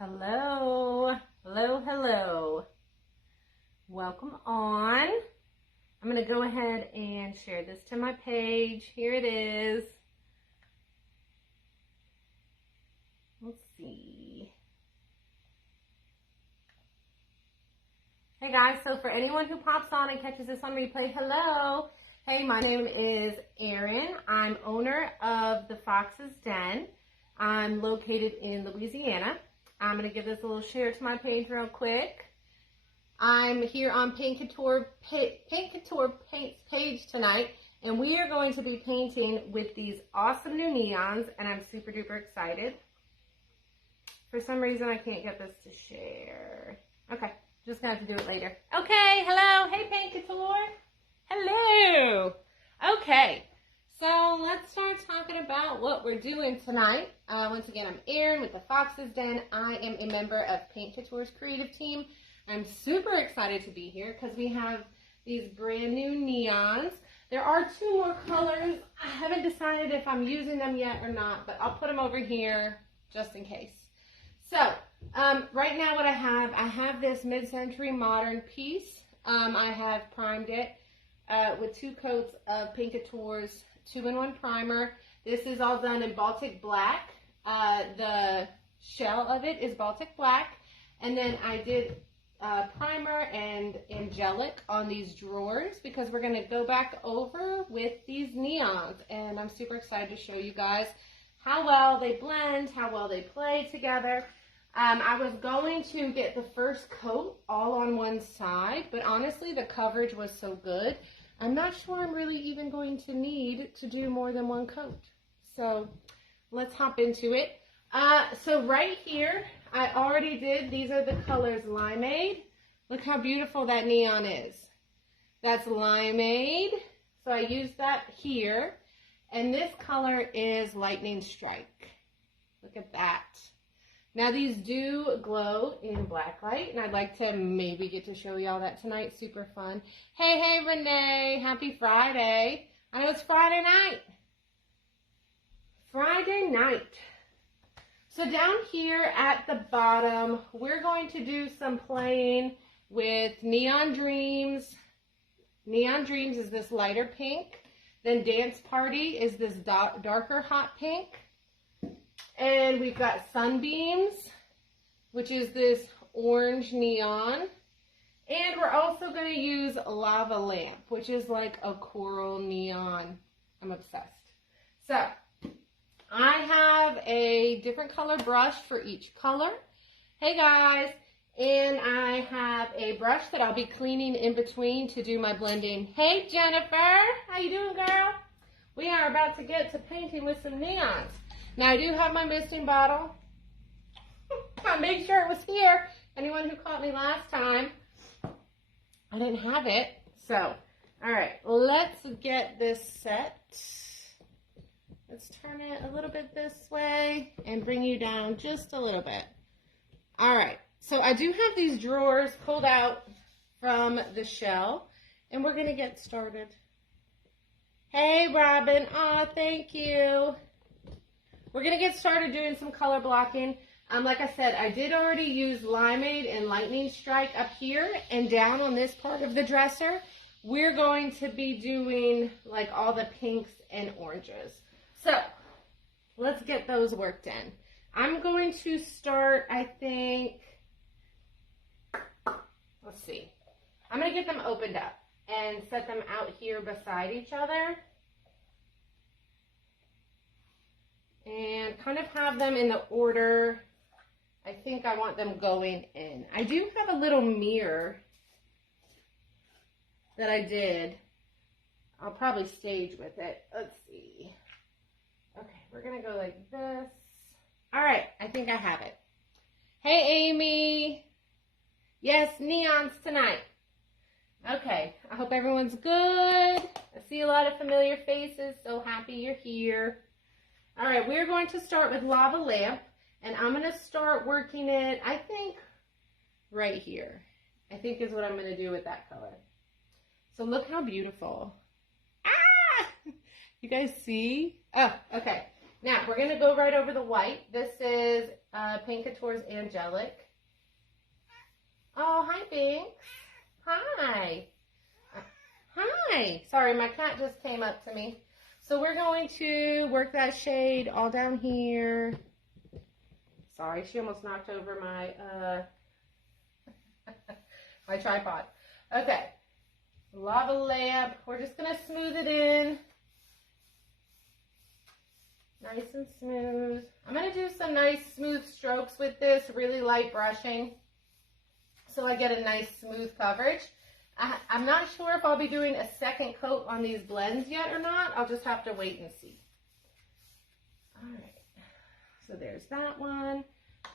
Hello, hello, hello. Welcome on. I'm going to go ahead and share this to my page. Here it is. Let's see. Hey guys, so for anyone who pops on and catches this on replay, hello. Hey, my name is Erin. I'm owner of the Fox's Den. I'm located in Louisiana. I'm going to give this a little share to my page real quick. I'm here on Paint Couture Paint's page tonight, and we are going to be painting with these awesome new neons, and I'm super duper excited. For some reason, I can't get this to share. Okay, just going to have to do it later. Okay, hello. Hey, Paint Couture. Hello. Okay. So let's start talking about what we're doing tonight. Once again, I'm Erin with the Fox's Den. I am a member of Paint Couture's creative team. I'm super excited to be here because we have these brand new neons. There are two more colors. I haven't decided if I'm using them yet or not, but I'll put them over here just in case. So right now what I have this mid-century modern piece. I have primed it with 2 coats of Paint Couture's 2-in-1 primer. This is all done in Baltic black. The shell of it is Baltic black. And then I did primer and angelic on these drawers because we're going to go back over with these neons. And I'm super excited to show you guys how well they blend, how well they play together. I was going to get the first coat all on one side, but honestly the coverage was so good. I'm not sure I'm really even going to need to do more than 1 coat. So let's hop into it. So right here, I already did, these are the colors Limeade. Look how beautiful that neon is. That's Limeade. So I used that here. And this color is Lightning Strike. Look at that. Now these do glow in black light, and I'd like to maybe get to show y'all that tonight. Super fun. Hey, Renee, happy Friday. I know it's Friday night. Friday night. So down here at the bottom, we're going to do some playing with Neon Dreams. Neon Dreams is this lighter pink. Then Dance Party is this darker hot pink. And we've got Sunbeams, which is this orange neon. And we're also going to use Lava Lamp, which is like a coral neon. I'm obsessed. So I have a different color brush for each color. Hey guys. And I have a brush that I'll be cleaning in between to do my blending. Hey Jennifer, how you doing, girl? We are about to get to painting with some neons. Now I do have my misting bottle. I made sure it was here. Anyone who caught me last time, I didn't have it. So, all right, let's get this set. Let's turn it a little bit this way and bring you down just a little bit. All right, so I do have these drawers pulled out from the shell, and we're gonna get started. Hey, Robin, aw, thank you. We're going to get started doing some color blocking. Like I said, I did already use Limeade and Lightning Strike up here, and down on this part of the dresser, we're going to be doing like all the pinks and oranges. So let's get those worked in. I'm going to start, I think, let's see. I'm going to get them opened up and set them out here beside each other. And kind of have them in the order I think I want them going in. I do have a little mirror that I did. I'll probably stage with it. Let's see. Okay, we're going to go like this. All right, I think I have it. Hey, Amy. Yes, neons tonight. Okay, I hope everyone's good. I see a lot of familiar faces. So happy you're here. All right, we're going to start with Lava Lamp, and I'm going to start working it, I think, right here. I think is what I'm going to do with that color. So look how beautiful. Ah! You guys see? Oh, okay. Now, we're going to go right over the white. This is Paint Couture's Angelic. Oh, hi, Binks. Hi. Hi. Sorry, my cat just came up to me. So we're going to work that shade all down here. Sorry, she almost knocked over my my tripod. Okay. Lava lamp. We're just going to smooth it in. Nice and smooth. I'm going to do some nice smooth strokes with this, really light brushing, so I get a nice smooth coverage. I'm not sure if I'll be doing a second coat on these blends yet or not. I'll just have to wait and see. All right. So there's that one.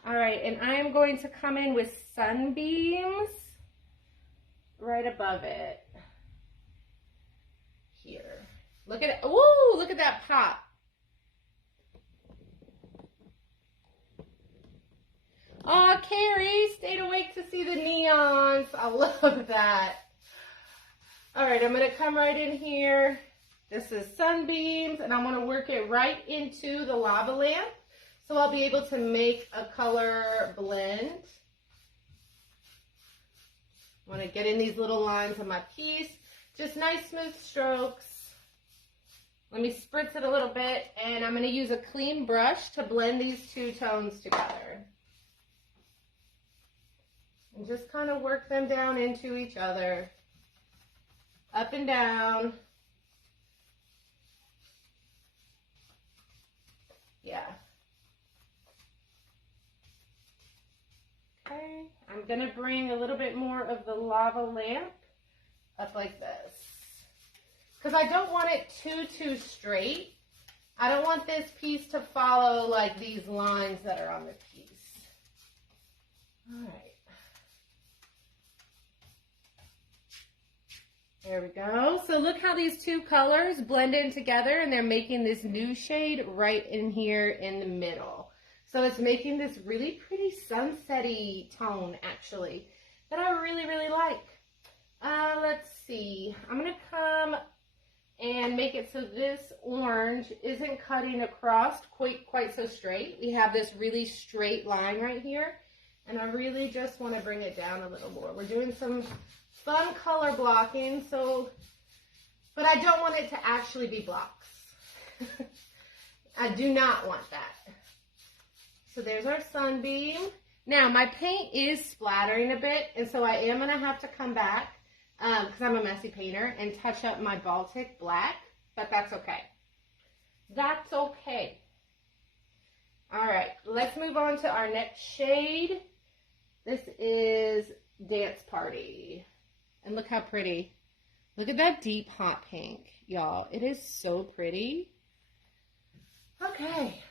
All right, and I am going to come in with Sunbeams right above it. Here. Look at it. Ooh, look at that pop. Oh, Carrie stayed awake to see the neons. I love that. All right, I'm going to come right in here. This is Sunbeams, and I'm going to work it right into the lava lamp, so I'll be able to make a color blend. I want to get in these little lines on my piece. Just nice smooth strokes. Let me spritz it a little bit, and I'm going to use a clean brush to blend these two tones together. And just kind of work them down into each other. Up and down. Yeah. Okay. I'm going to bring a little bit more of the lava lamp up like this. Because I don't want it too straight. I don't want this piece to follow like these lines that are on the piece. All right. There we go. So look how these two colors blend in together, and they're making this new shade right in here in the middle. So it's making this really pretty sunset-y tone, actually, that I really, really like. Let's see. I'm going to come and make it so this orange isn't cutting across quite so straight. We have this really straight line right here, and I really just want to bring it down a little more. We're doing some fun color blocking, but I don't want it to actually be blocks. I do not want that. So there's our sunbeam. Now my paint is splattering a bit, and so I am going to have to come back because I'm a messy painter and touch up my Baltic black, but that's okay. That's okay. All right, let's move on to our next shade. This is Dance Party. And look how pretty. Look at that deep hot pink, y'all. It is so pretty. Okay.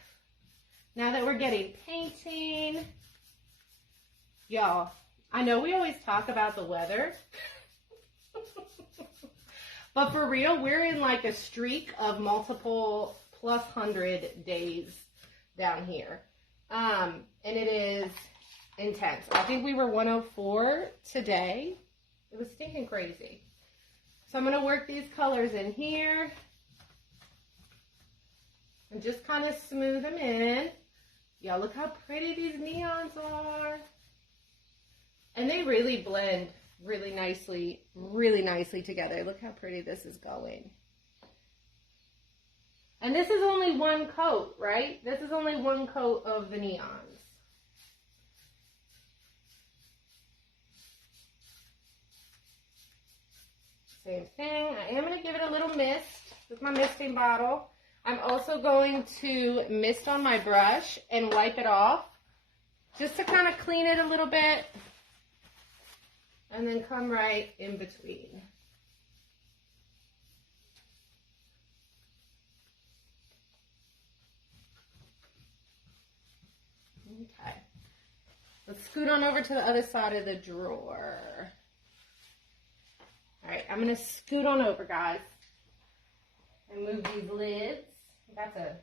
Now that we're getting painting, y'all, I know we always talk about the weather, but for real, we're in like a streak of multiple plus 100 days down here. And it is intense. I think we were 104 today. It was stinking crazy. So I'm going to work these colors in here and just kind of smooth them in. Y'all, look how pretty these neons are. And they really blend really nicely together. Look how pretty this is going. And this is only one coat, right? This is only one coat of the neons. Same thing. I am going to give it a little mist with my misting bottle. I'm also going to mist on my brush and wipe it off just to kind of clean it a little bit, and then come right in between. Okay. Let's scoot on over to the other side of the drawer. All right, I'm going to scoot on over, guys, and move these lids. I'm about to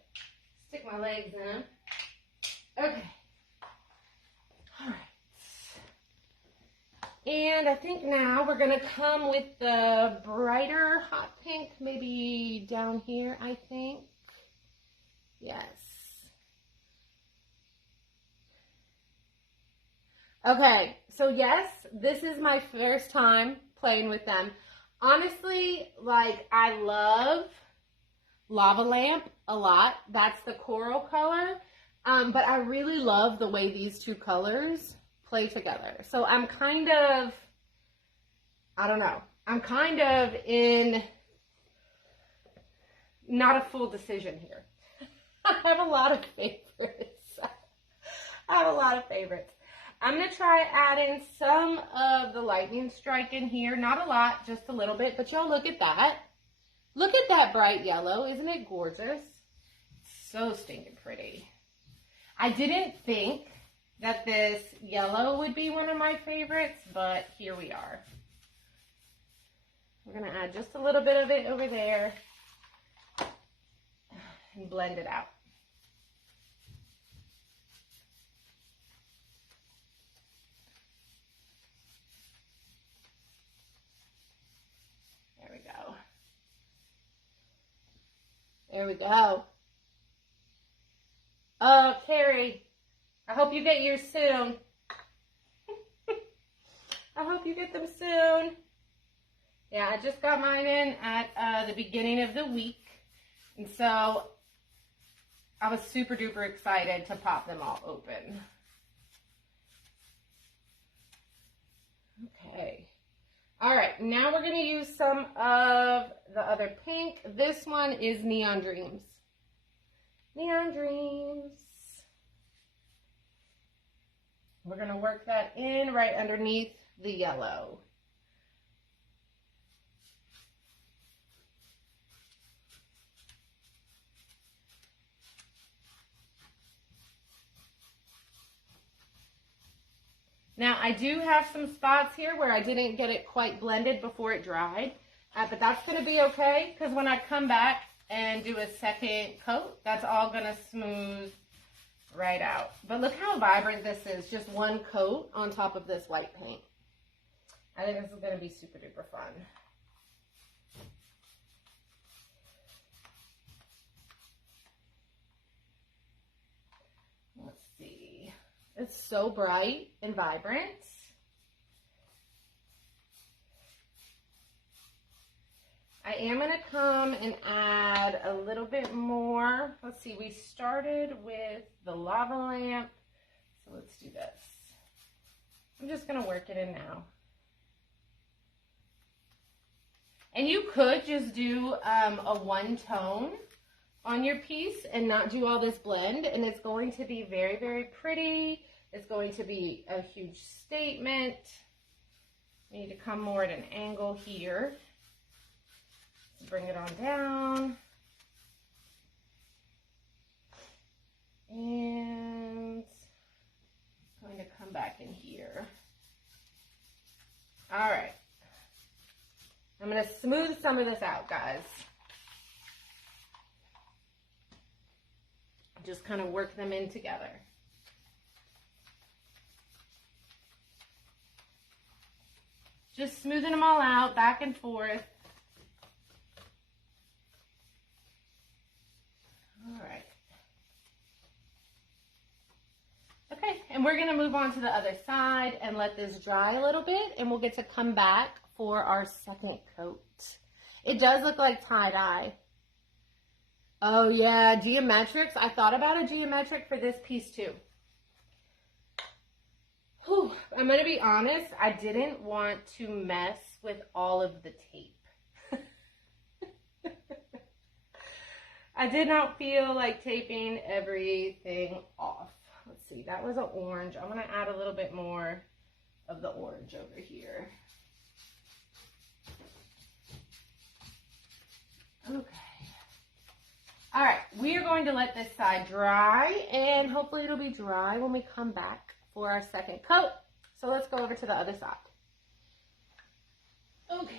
stick my legs in them. Okay. All right. And I think now we're going to come with the brighter hot pink, maybe down here, I think. Yes. Okay, so yes, this is my first time playing with them. Honestly, like, I love Lava Lamp a lot. That's the coral color. But I really love the way these two colors play together. So I'm kind of, I don't know. I'm kind of in not a full decision here. I have a lot of favorites. I have a lot of favorites. I'm going to try adding some of the lightning strike in here. Not a lot, just a little bit. But y'all look at that. Look at that bright yellow. Isn't it gorgeous? So stinking pretty. I didn't think that this yellow would be one of my favorites, but here we are. We're going to add just a little bit of it over there and blend it out. There we go. There we go. Oh, Carrie, I hope you get yours soon. I hope you get them soon. Yeah, I just got mine in at the beginning of the week. And so I was super duper excited to pop them all open. Okay. All right, now we're going to use some of the other pink. This one is Neon Dreams. Neon Dreams. We're going to work that in right underneath the yellow. Now, I do have some spots here where I didn't get it quite blended before it dried, but that's going to be okay because when I come back and do a second coat, that's all going to smooth right out. But look how vibrant this is, just one coat on top of this white paint. I think this is going to be super duper fun. Let's see. It's so bright and vibrant. I am going to come and add a little bit more. Let's see, we started with the lava lamp. So let's do this. I'm just going to work it in now. And you could just do a one tone on your piece and not do all this blend, and it's going to be very, very pretty. It's going to be a huge statement. We need to come more at an angle here. Bring it on down. And I'm going to come back in here. All right. I'm going to smooth some of this out, guys. Just kind of work them in together. Just smoothing them all out, back and forth. All right. Okay, and we're going to move on to the other side and let this dry a little bit, and we'll get to come back for our second coat. It does look like tie-dye. Oh yeah, geometrics. I thought about a geometric for this piece too. Whew. I'm going to be honest, I didn't want to mess with all of the tape. I did not feel like taping everything off. Let's see, that was an orange. I'm going to add a little bit more of the orange over here. Okay. All right, we are going to let this side dry, and hopefully it'll be dry when we come back for our second coat. So let's go over to the other side. Okay.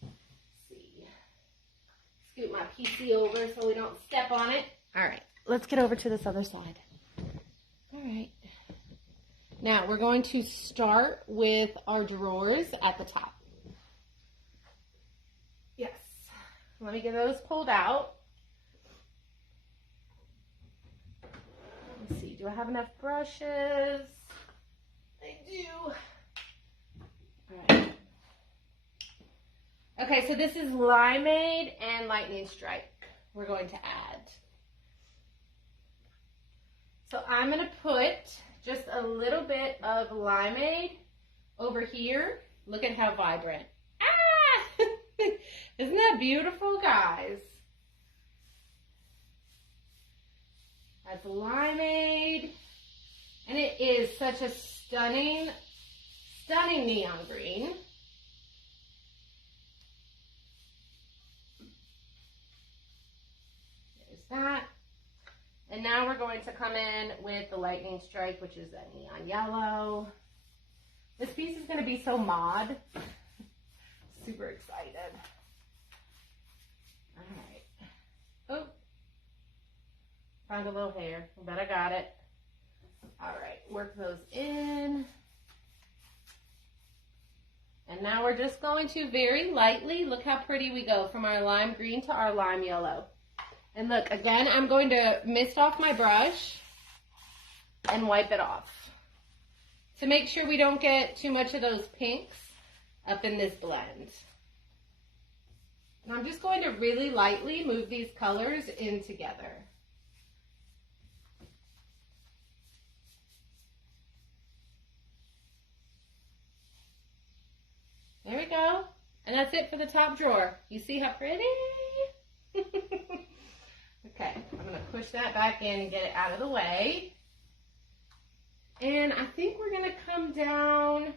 Let's see. Scoot my PC over so we don't step on it. All right, let's get over to this other side. All right. Now we're going to start with our drawers at the top. Yes. Let me get those pulled out. Let's see, do I have enough brushes? I do. All right. Okay, so this is Limeade and Lightning Strike we're going to add. So I'm going to put just a little bit of Limeade over here. Look at how vibrant. Ah! Isn't that beautiful, guys? That's Limeade. And it is such a stunning, stunning neon green. There's that. And now we're going to come in with the Lightning Strike, which is that neon yellow. This piece is going to be so mod. Super excited. All right. Oh, found a little hair, but I got it. All right, work those in. And now we're just going to very lightly, look how pretty we go from our lime green to our lime yellow. And look, again, I'm going to mist off my brush and wipe it off to make sure we don't get too much of those pinks up in this blend. And I'm just going to really lightly move these colors in together. There we go. And that's it for the top drawer. You see how pretty? Okay, I'm going to push that back in and get it out of the way. And I think we're going to come down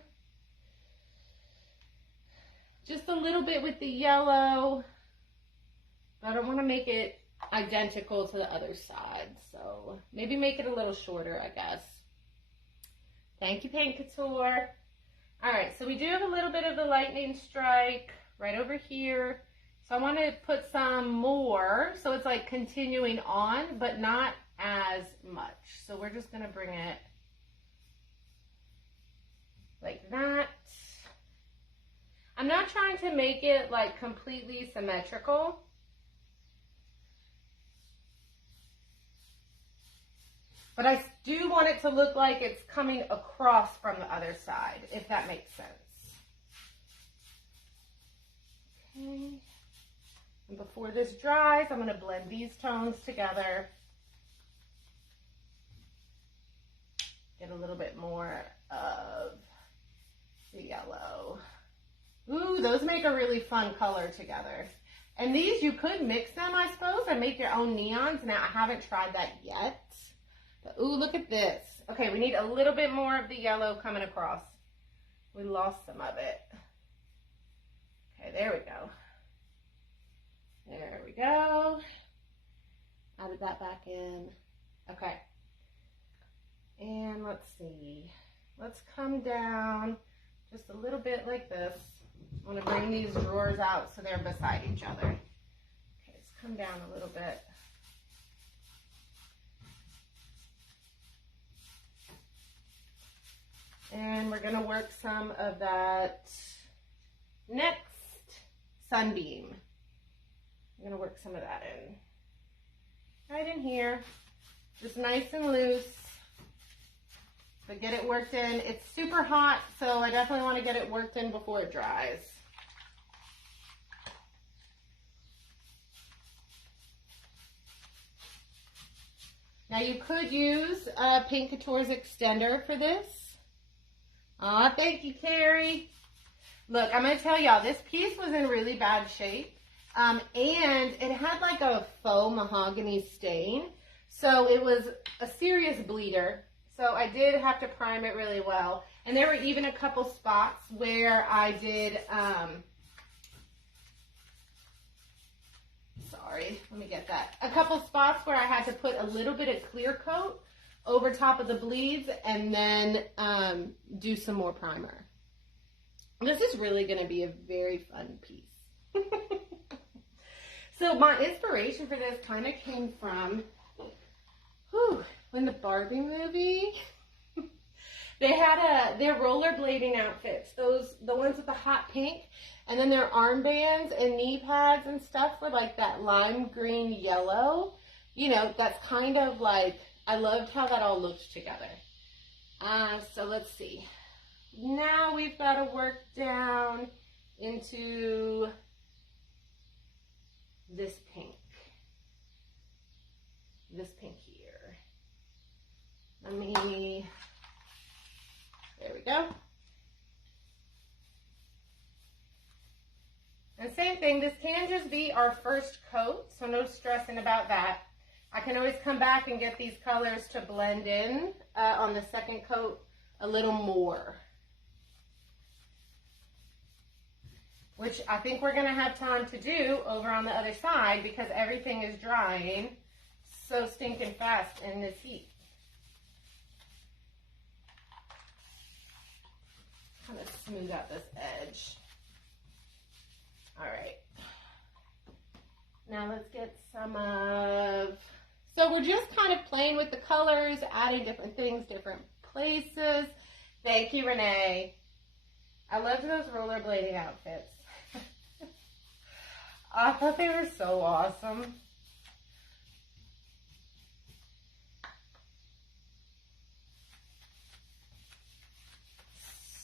just a little bit with the yellow. But I don't want to make it identical to the other side. So maybe make it a little shorter, I guess. Thank you, Paint Couture. All right, so we do have a little bit of the Lightning Strike right over here. So I want to put some more, so it's like continuing on, but not as much. So we're just going to bring it like that. I'm not trying to make it like completely symmetrical. But I do want it to look like it's coming across from the other side, if that makes sense. Okay. And before this dries, I'm going to blend these tones together. Get a little bit more of the yellow. Ooh, those make a really fun color together. And these, you could mix them, I suppose, and make your own neons. Now, I haven't tried that yet. But, ooh, look at this. Okay, we need a little bit more of the yellow coming across. We lost some of it. Okay, there we go. There we go. Added that back in. Okay. And let's see. Let's come down just a little bit like this. I want to bring these drawers out so they're beside each other. Okay, let's come down a little bit. And we're going to work some of that next sunbeam. I'm going to work some of that in. Right in here. Just nice and loose. But get it worked in. It's super hot, so I definitely want to get it worked in before it dries. Now you could use Paint Couture's extender for this. Aw, thank you, Carrie. Look, I'm going to tell y'all, this piece was in really bad shape. And it had like a faux mahogany stain. So it was a serious bleeder. So I did have to prime it really well. And there were even a couple spots where I did, sorry, let me get that. A couple spots where I had to put a little bit of clear coat over top of the bleeds and then do some more primer. This is really going to be a very fun piece. So my inspiration for this kind of came from when the Barbie movie They had their rollerblading outfits, the ones with the hot pink, and then their armbands and knee pads and stuff were like that lime green yellow. You know, that's kind of like, I loved how that all looked together. So let's see. Now we've got to work down into this pink. This pink here. There we go. And same thing, this can just be our first coat, so no stressing about that. I can always come back and get these colors to blend in on the second coat a little more. Which I think we're going to have time to do over on the other side because everything is drying so stinking fast in this heat. Kind of smooth out this edge. All right. Now let's get some of, so we're just kind of playing with the colors, adding different things, different places. Thank you, Renee. I loved those rollerblading outfits. I thought they were so awesome.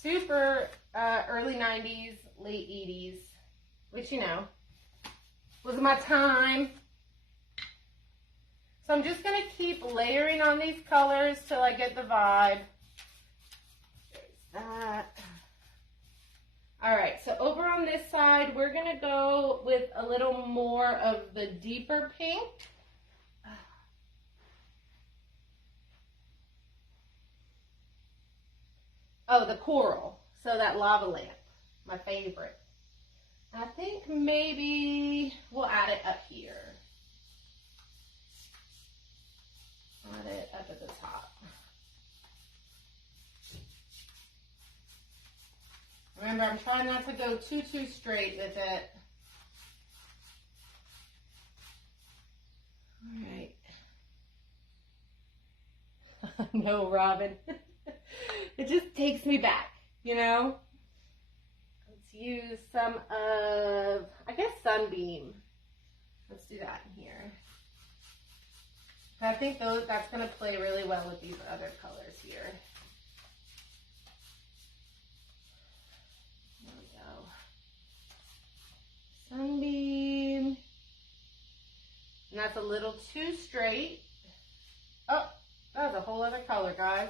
Super early 90s, late 80s, which, you know, was my time. So I'm just going to keep layering on these colors till I get the vibe. There's that. All right, so over on this side, we're going to go with a little more of the deeper pink. Oh, the coral. So that lava lamp, my favorite. I think maybe we'll add it up here. Add it up at the top. Remember, I'm trying not to go too straight with it. All right. No, Robin. It just takes me back, you know? Let's use some of, I guess, Sunbeam. Let's do that in here. I think that's going to play really well with these other colors here. There we go. Sunbeam. And that's a little too straight. Oh, that was a whole other color, guys.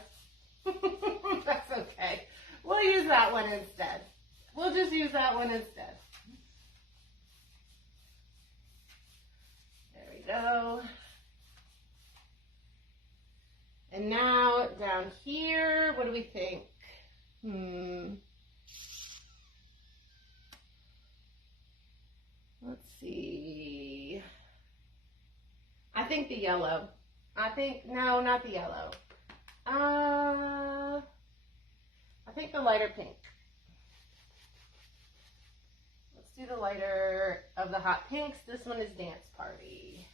That's okay. We'll use that one instead. We'll just use that one instead. There we go. And now down here, what do we think? Let's see. I think the yellow. No, not the yellow. I think the lighter pink. Let's do the lighter of the hot pinks. This one is Dance Party.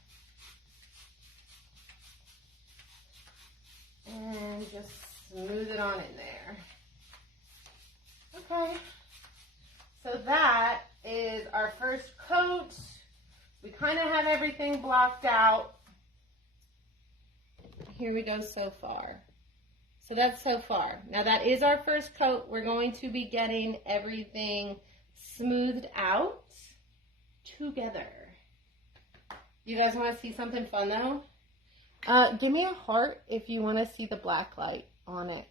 And just smooth it on in there. Okay. So that is our first coat. We kind of have everything blocked out. Here we go so far. So that's so far. Now that is our first coat. We're going to be getting everything smoothed out together. You guys want to see something fun though? Give me a heart if you want to see the black light on it.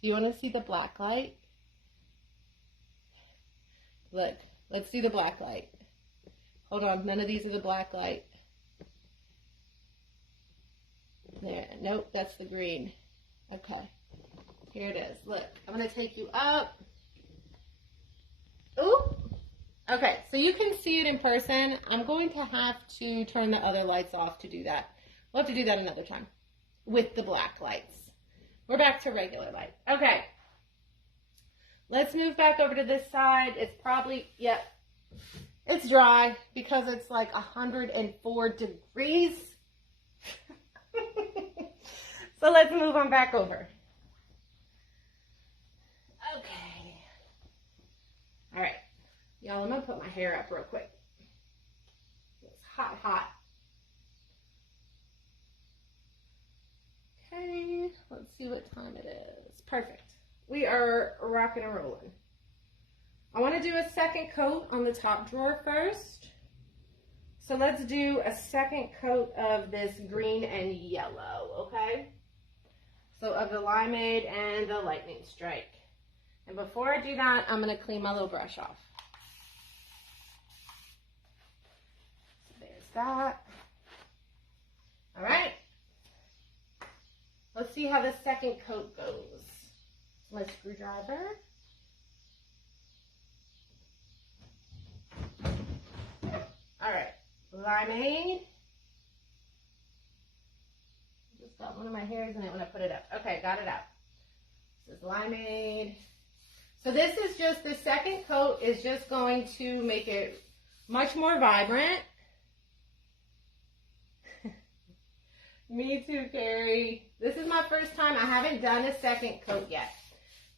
Do you want to see the black light? Look, let's see the black light. Hold on, none of these are the black light. There, nope, that's the green. Okay, here it is. Look, I'm going to take you up. Ooh. Okay, so you can see it in person. I'm going to have to turn the other lights off to do that. We'll have to do that another time with the black lights. We're back to regular light. Okay, let's move back over to this side. It's probably, yep, it's dry because it's like 104 degrees. So let's move on back over. All right, y'all, I'm gonna put my hair up real quick. It's hot, hot. Okay, let's see what time it is. Perfect. We are rocking and rolling. I want to do a second coat on the top drawer first. So let's do a second coat of this green and yellow, okay? So of the limeade and the lightning strike. And before I do that, I'm going to clean my little brush off. So there's that. All right. Let's see how the second coat goes. My screwdriver. All right, limeade. Just got one of my hairs in it when I put it up. Okay, got it out. This is limeade. So this is just, the second coat is just going to make it much more vibrant. Me too, Carrie. This is my first time. I haven't done a second coat yet.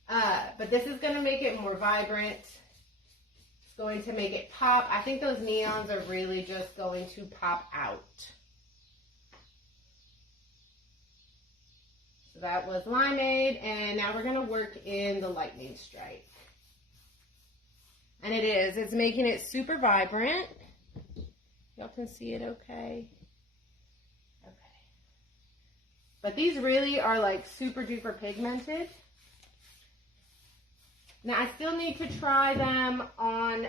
But this is going to make it more vibrant. It's going to make it pop. I think those neons are really just going to pop out. So that was limeade, and now we're going to work in the lightning strike. And it's making it super vibrant. Y'all can see it okay? Okay. But these really are like super duper pigmented. Now I still need to try them on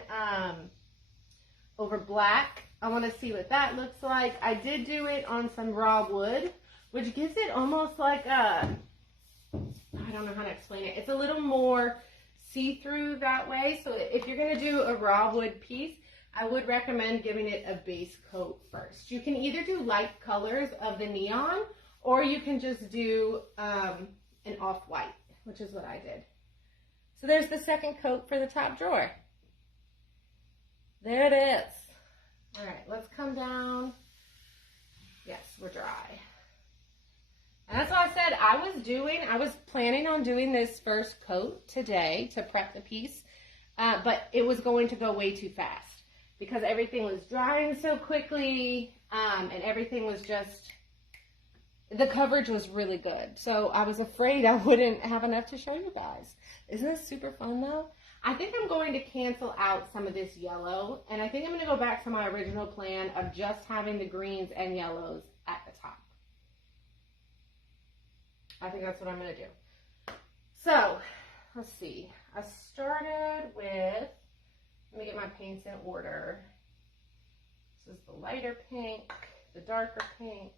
over black. I want to see what that looks like. I did do it on some raw wood, which gives it almost like a, I don't know how to explain it. It's a little more see-through that way. So if you're going to do a raw wood piece, I would recommend giving it a base coat first. You can either do light colors of the neon, or you can just do an off-white, which is what I did. So there's the second coat for the top drawer. There it is. All right, let's come down. Yes, we're dry. And that's what I said I was planning on doing this first coat today to prep the piece, but it was going to go way too fast because everything was drying so quickly, and everything was just, the coverage was really good. So I was afraid I wouldn't have enough to show you guys. Isn't this super fun though? I think I'm going to cancel out some of this yellow, and I think I'm going to go back to my original plan of just having the greens and yellows at the top. I think that's what I'm going to do. So, let's see. I started with, let me get my paints in order. This is the lighter pink, the darker pink,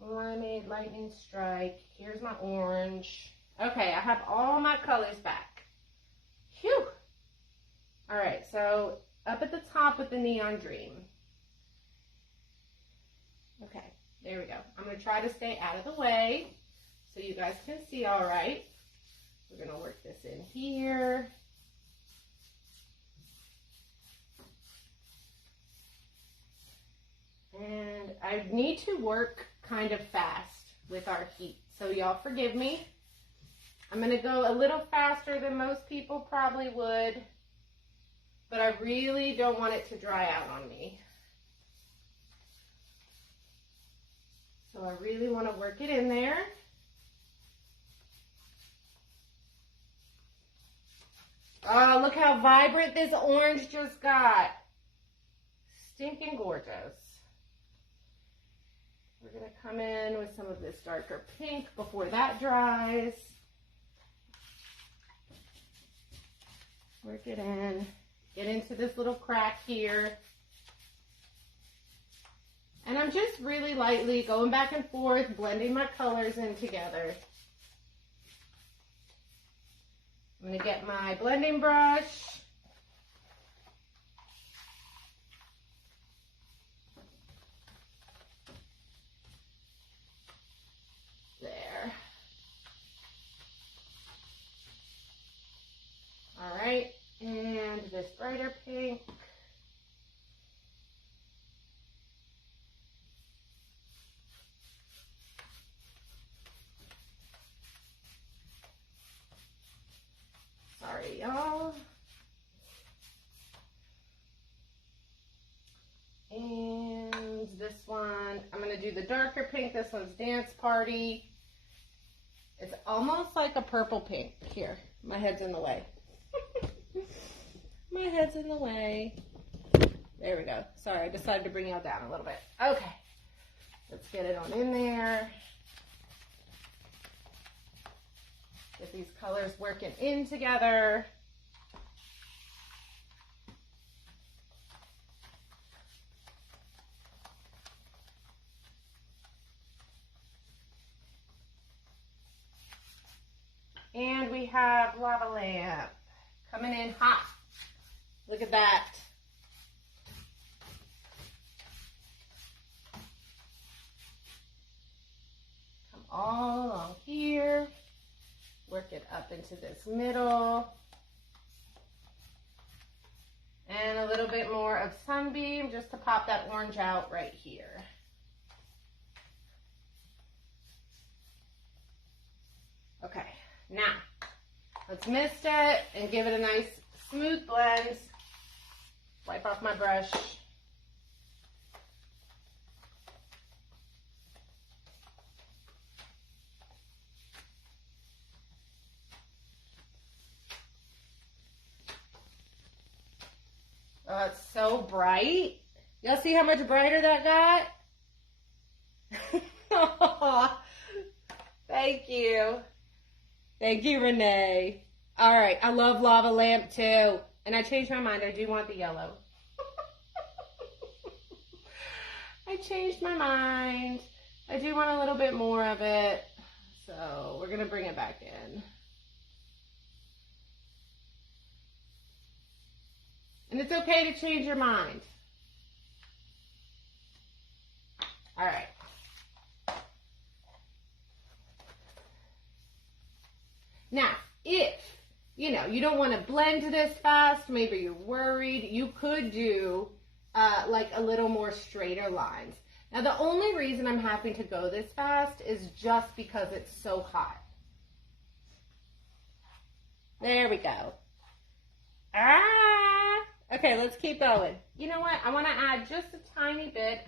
limeade, lightning strike. Here's my orange. Okay, I have all my colors back. Phew! All right, so up at the top with the neon dream. Okay. There we go. I'm going to try to stay out of the way so you guys can see all right. We're going to work this in here. And I need to work kind of fast with our heat, so y'all forgive me. I'm going to go a little faster than most people probably would, but I really don't want it to dry out on me. So I really want to work it in there. Oh, look how vibrant this orange just got. Stinking gorgeous. We're going to come in with some of this darker pink before that dries. Work it in. Get into this little crack here. And I'm just really lightly going back and forth, blending my colors in together. I'm going to get my blending brush. There. All right, and this brighter pink. going to do the darker pink. This one's Dance Party. It's almost like a purple pink. Here, my head's in the way. My head's in the way. There we go. Sorry, I decided to bring y'all down a little bit. Okay, let's get it on in there. Get these colors working in together. And we have Lava Lamp coming in hot. Look at that. Come all along here. Work it up into this middle. And a little bit more of Sunbeam just to pop that orange out right here. Okay, now let's mist it and give it a nice smooth blend. Wipe off my brush. Oh, it's so bright. Y'all see how much brighter that got? Thank you. Thank you, Renee. All right, I love Lava Lamp too. And I changed my mind. I do want the yellow. I changed my mind. I do want a little bit more of it. So we're going to bring it back in. And it's okay to change your mind. All right. Now, if, you don't want to blend this fast, maybe you're worried, you could do like a little more straighter lines. Now, the only reason I'm having to go this fast is just because it's so hot. There we go. Okay, let's keep going. You know what? I want to add just a tiny bit.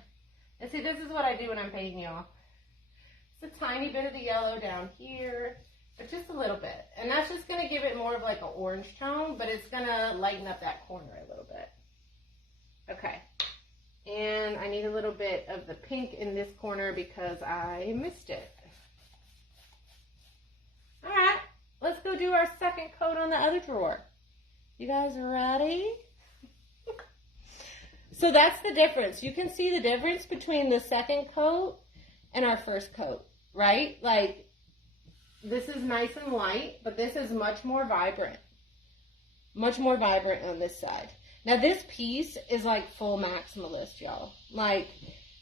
And see, this is what I do when I'm painting, y'all. Just a tiny bit of the yellow down here, but just a little bit. And that's just going to give it more of like an orange tone, but it's going to lighten up that corner a little bit. Okay. And I need a little bit of the pink in this corner because I missed it. All right, let's go do our second coat on the other drawer. You guys ready? So that's the difference. You can see the difference between the second coat and our first coat, right? Like, this is nice and light, but this is much more vibrant. Much more vibrant on this side. Now, this piece is like full maximalist, y'all. Like,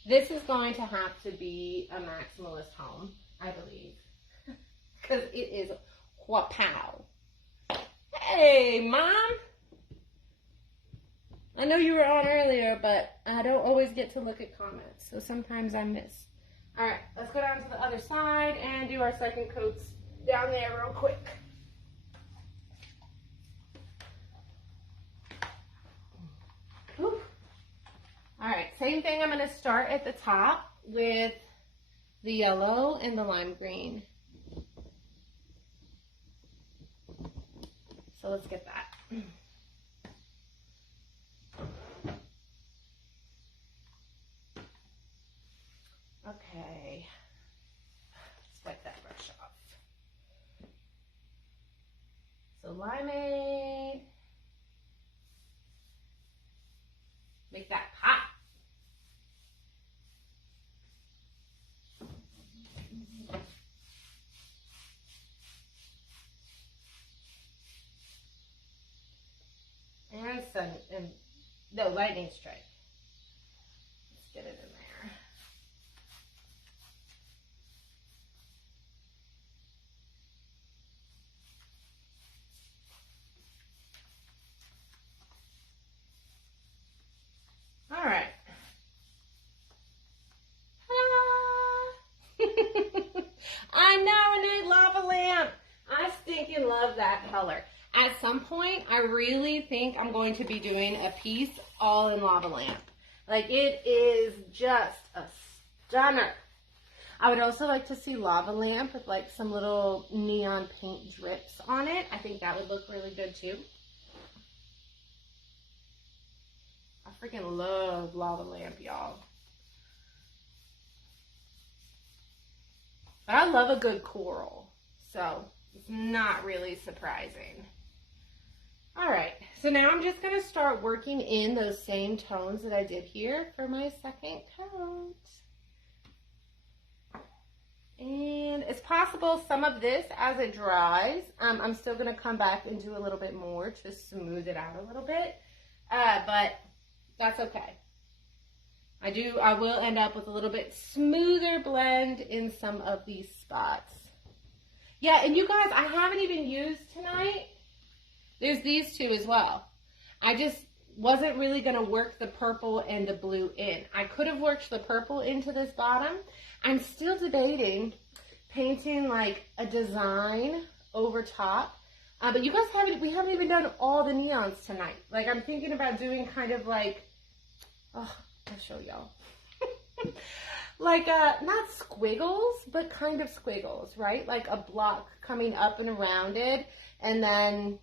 this is going to have to be a maximalist home, I believe. Because it is wha-pow. Hey, Mom. I know you were on earlier, but I don't always get to look at comments, so sometimes I miss. All right, let's go down to the other side and do our second coats down there real quick. Whew. All right, same thing. I'm going to start at the top with the yellow and the lime green. So let's get that. Okay, let's wipe that brush off. So limeade, make that pop. And no, lightning strike. Let's get it in there. All right. I know, Renee, Lava Lamp. I stinking love that color. At some point, I really think I'm going to be doing a piece all in Lava Lamp. Like, it is just a stunner. I would also like to see lava lamp with like some little neon paint drips on it. I think that would look really good too. I freaking love lava lamp, y'all. But I love a good coral, so it's not really surprising. All right, so now I'm just gonna start working in those same tones that I did here for my second coat. And it's possible some of this, as it dries, I'm still going to come back and do a little bit more to smooth it out a little bit, but that's okay. I will end up with a little bit smoother blend in some of these spots. Yeah, and you guys, I haven't even used tonight. There's these two as well. I just wasn't really going to work the purple and the blue in. I could have worked the purple into this bottom. I'm still debating painting like a design over top. But you guys we haven't even done all the neons tonight. Like I'm thinking about doing kind of like, oh, I'll show y'all. Like not squiggles, but kind of squiggles, right? Like a block coming up and around it, and then,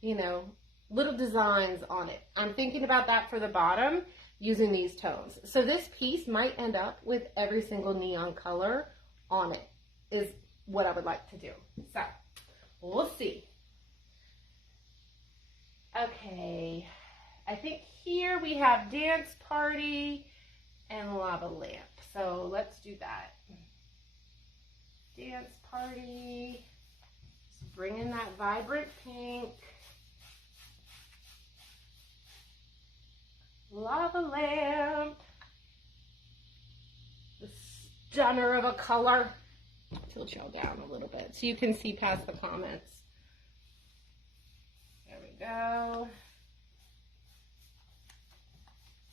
you know, little designs on it. I'm thinking about that for the bottom using these tones. So this piece might end up with every single neon color on it, is what I would like to do. So we'll see. Okay, I think here we have dance party and lava lamp. So let's do that. Dance party, just bring in that vibrant pink. Lava lamp, the stunner of a color. Tilt y'all down a little bit so you can see past the comments. There we go.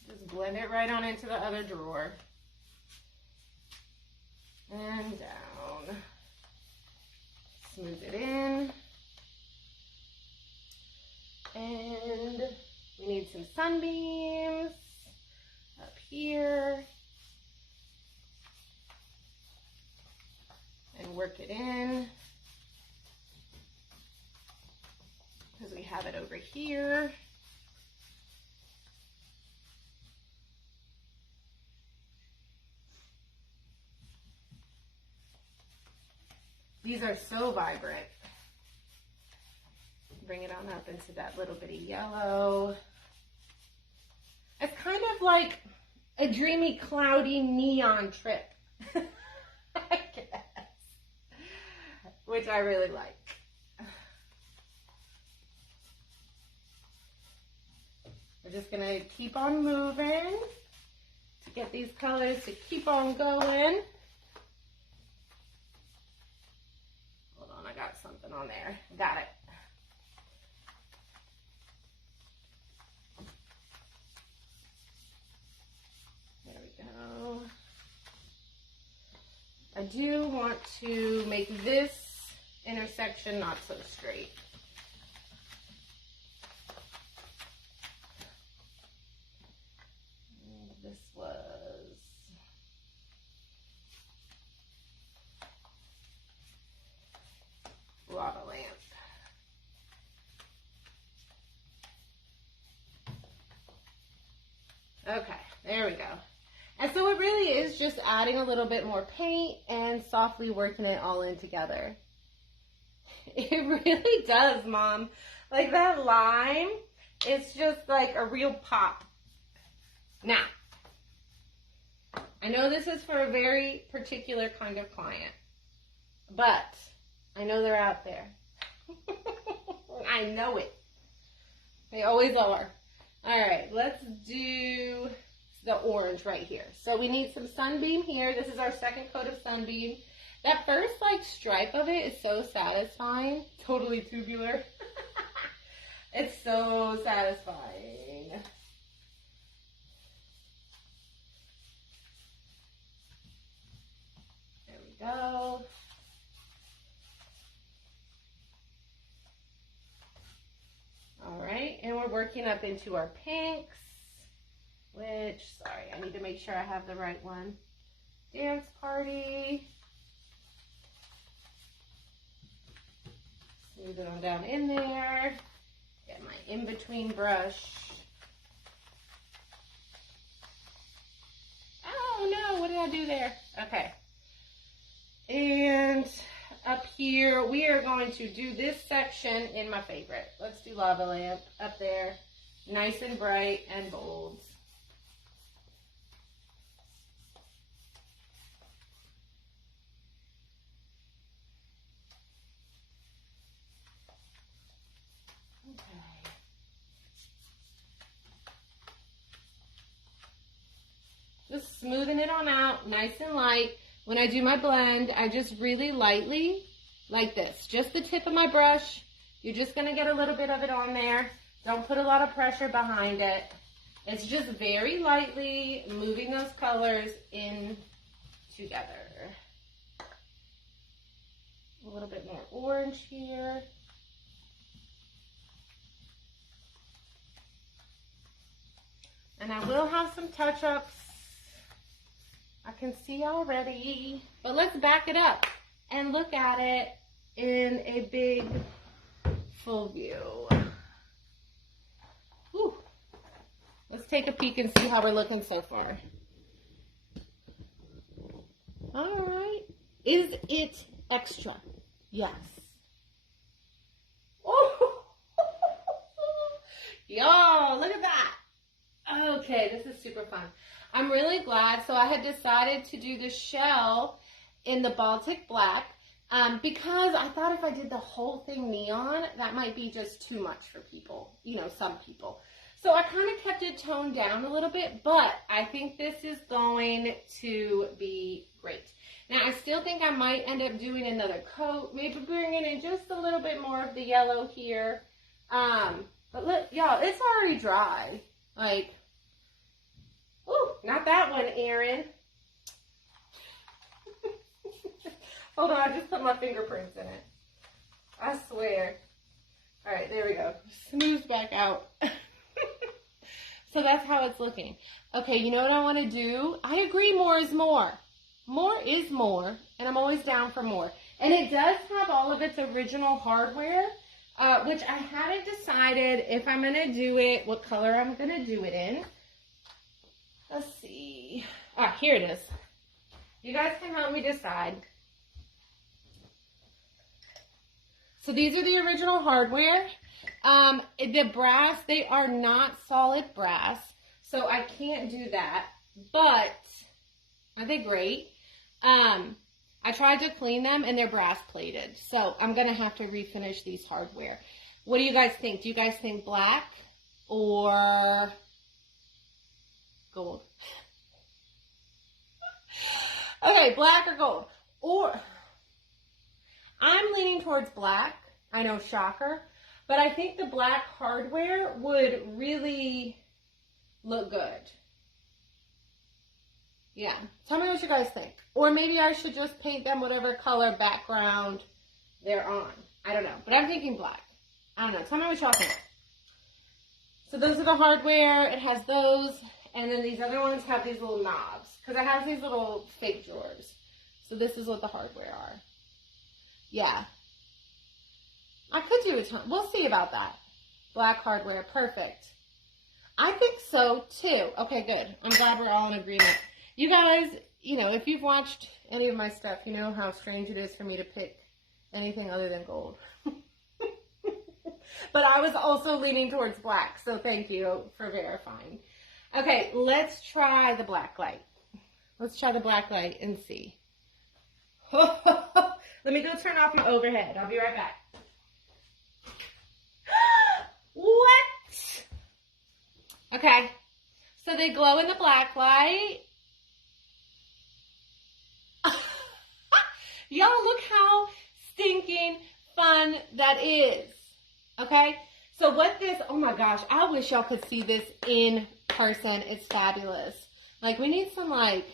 Just blend it right on into the other drawer. And down. Smooth it in. And we need some sunbeams up here. And work it in. Because we have it over here. These are so vibrant. Bring it on up into that little bitty yellow. It's kind of like a dreamy, cloudy neon trip, I guess, which I really like. We're just gonna keep on moving to get these colors to keep on going. Hold on, I got something on there. Got it. I do want to make this intersection not so straight. And this was lava lamp. Okay, there we go. And so it really is just adding a little bit more paint and softly working it all in together. It really does, Mom. Like that lime, it's just like a real pop. Now, I know this is for a very particular kind of client, but I know they're out there. I know it. They always are. All right, let's do the orange right here. So we need some sunbeam here. This is our second coat of sunbeam. That first like stripe of it is so satisfying. Totally tubular. It's so satisfying. There we go. All right, and we're working up into our pinks. Which, sorry, I need to make sure I have the right one. dance party. Smooth it on down in there. Get my in-between brush. Oh no, what did I do there? Okay. And up here, we are going to do this section in my favorite. Let's do Lava Lamp up there. Nice and bright and bold. Okay. Just smoothing it on out, nice and light. When I do my blend, I just really lightly, like this, just the tip of my brush. You're just gonna get a little bit of it on there. Don't put a lot of pressure behind it. It's just very lightly moving those colors in together. A little bit more orange here. And I will have some touch-ups. I can see already, but let's back it up and look at it in a big full view. Whew. Let's take a peek and see how we're looking so far. All right. Is it extra? Yes. Oh, y'all, look at that. Okay, this is super fun. I'm really glad. So I had decided to do the shell in the Baltic black because I thought if I did the whole thing neon, that might be just too much for people, you know, some people. So I kind of kept it toned down a little bit, but I think this is going to be great. Now, I still think I might end up doing another coat, maybe bringing in just a little bit more of the yellow here. But look, y'all, it's already dry. Like, ooh, not that one, Erin. Hold on, I just put my fingerprints in it. I swear. All right, there we go. Smooth back out. So that's how it's looking. Okay, you know what I want to do? I agree, more is more. More is more, and I'm always down for more. And it does have all of its original hardware, which I haven't decided if I'm going to do it, what color I'm going to do it in. Let's see. Ah, here it is. You guys can help me decide. So these are the original hardware. The brass, they are not solid brass, so I can't do that, but are they great? I tried to clean them and they're brass plated, so I'm going to have to refinish these hardware. What do you guys think? Do you guys think black or gold? Okay, black or gold. Or I'm leaning towards black. I know, shocker. But I think the black hardware would really look good. Yeah. Tell me what you guys think. Or maybe I should just paint them whatever color background they're on. I don't know. But I'm thinking black. I don't know. Tell me what y'all think. So those are the hardware. It has those. And then these other ones have these little knobs. Because it has these little fake drawers. So this is what the hardware are. Yeah. I could do a ton. We'll see about that. Black hardware. Perfect. I think so, too. Okay, good. I'm glad we're all in agreement. You guys, you know, if you've watched any of my stuff, you know how strange it is for me to pick anything other than gold. But I was also leaning towards black, so thank you for verifying. Okay, let's try the black light. Let's try the black light and see. Let me go turn off my overhead. I'll be right back. What? Okay, so they glow in the black light. Y'all, look how stinking fun that is. Okay, so what this, oh my gosh, I wish y'all could see this in person. It's fabulous. Like, we need some, like,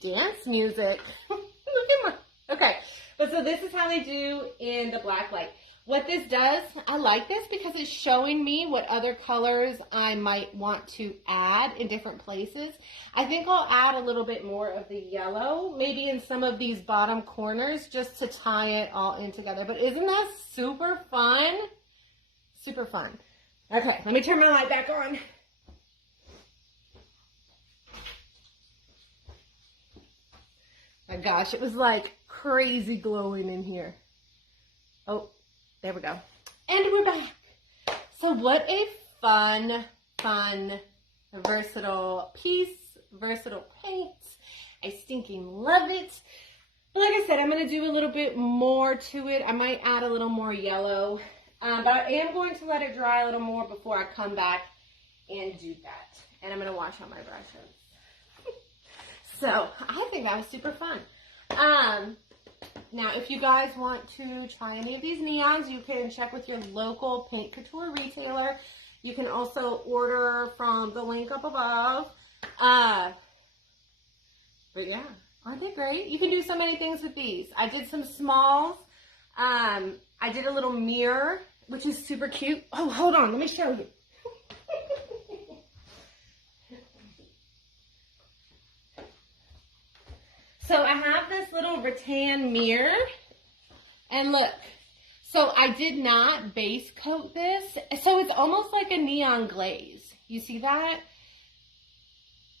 dance music. Look at my, okay, but so this is how they do in the black light. What this does, I like this because it's showing me what other colors I might want to add in different places. I think I'll add a little bit more of the yellow, maybe in some of these bottom corners, just to tie it all in together. But isn't that super fun? Super fun. Okay, let me turn my light back on. My gosh, it was like crazy glowing in here. Oh, there we go. And we're back. So what a fun, versatile piece, versatile paint. I stinking love it. But like I said, I'm going to do a little bit more to it. I might add a little more yellow. But I am going to let it dry a little more before I come back and do that. And I'm going to wash out my brushes. So I think that was super fun. Now, if you guys want to try any of these neons, you can check with your local Paint Couture retailer. You can also order from the link up above. But yeah, aren't they great? You can do so many things with these. I did some smalls. I did a little mirror, which is super cute. Oh, hold on, let me show you. So I have this little rattan mirror, and look, so I did not base coat this, so it's almost like a neon glaze. You see that?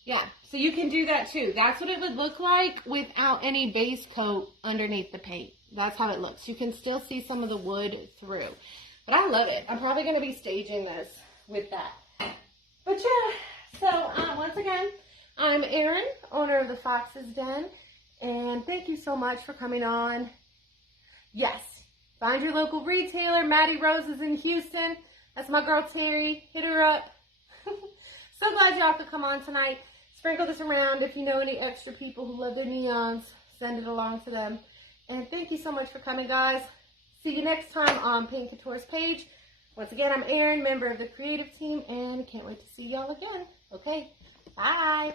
Yeah, so you can do that too. That's what it would look like without any base coat underneath the paint. That's how it looks. You can still see some of the wood through, but I love it. I'm probably going to be staging this with that. But yeah, so once again, I'm Erin, owner of the Fox's Den. And thank you so much for coming on. Yes, find your local retailer. Maddie Rose is in Houston. That's my girl Terry. Hit her up. So glad y'all could come on tonight. Sprinkle this around. If you know any extra people who love their neons, send it along to them. And thank you so much for coming, guys. See you next time on Paint Couture's page. Once again, I'm Erin, member of the creative team, and can't wait to see y'all again. Okay, bye.